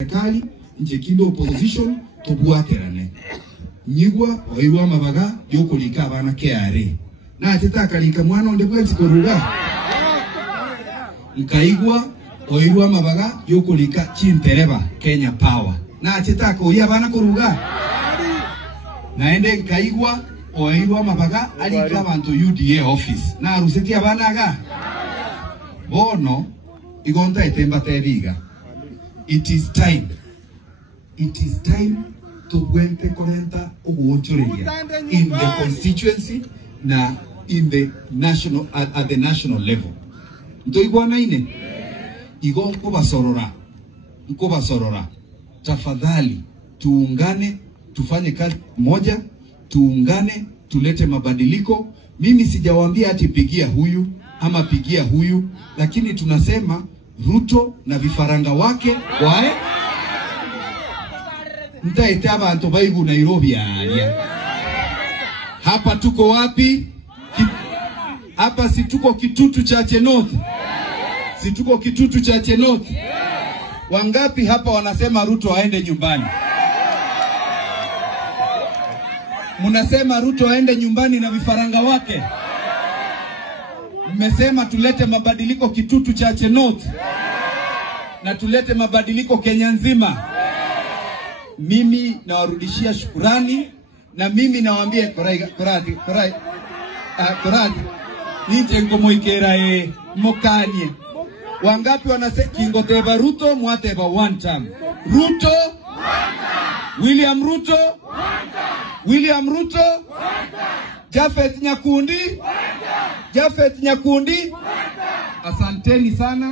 serikali njekindo opposition tobwaterane nyigwa oirwa mabaga yokulika abana keare na atetakalika mwana onde bwezi koruga nkaigwa oirwa mabaga yokulika chintereba Kenya Power na atetaka oya abana koruga naende nkaigwa oirwa mabaga alika abantu UDA office na aruseti abana aga bono igonta etemba tebiga. It is time to gwente korenta oguochoreria in the constituency na in the national at the national level. Ndo igwana ine igo nkobasorora tafadhali tuungane tufanye kazi moja, tuungane tulete mabadiliko. Mimi sijawaambia ati pigia huyu ama pigia huyu, lakini tunasema Ruto na vifaranga wake wae mtaite abantu baigu Nairobi alia. Hapa tuko wapi? Hapa si tuko Kitutu Chache North. Si tuko Kitutu Chache North. Wangapi hapa wanasema Ruto aende nyumbani? Munasema Ruto aende nyumbani na vifaranga wake. Mmesema tulete mabadiliko Kitutu Chache North na tulete mabadiliko Kenya nzima. Mimi nawarudishia shukrani na mimi nawaambia korati nije ngomoikera mokanye. Wangapi wanasema kingoteba Ruto mwateba one time. Ruto William Ruto William Ruto Japheth Nyakundi Japheth Nyakundi. Asanteni sana.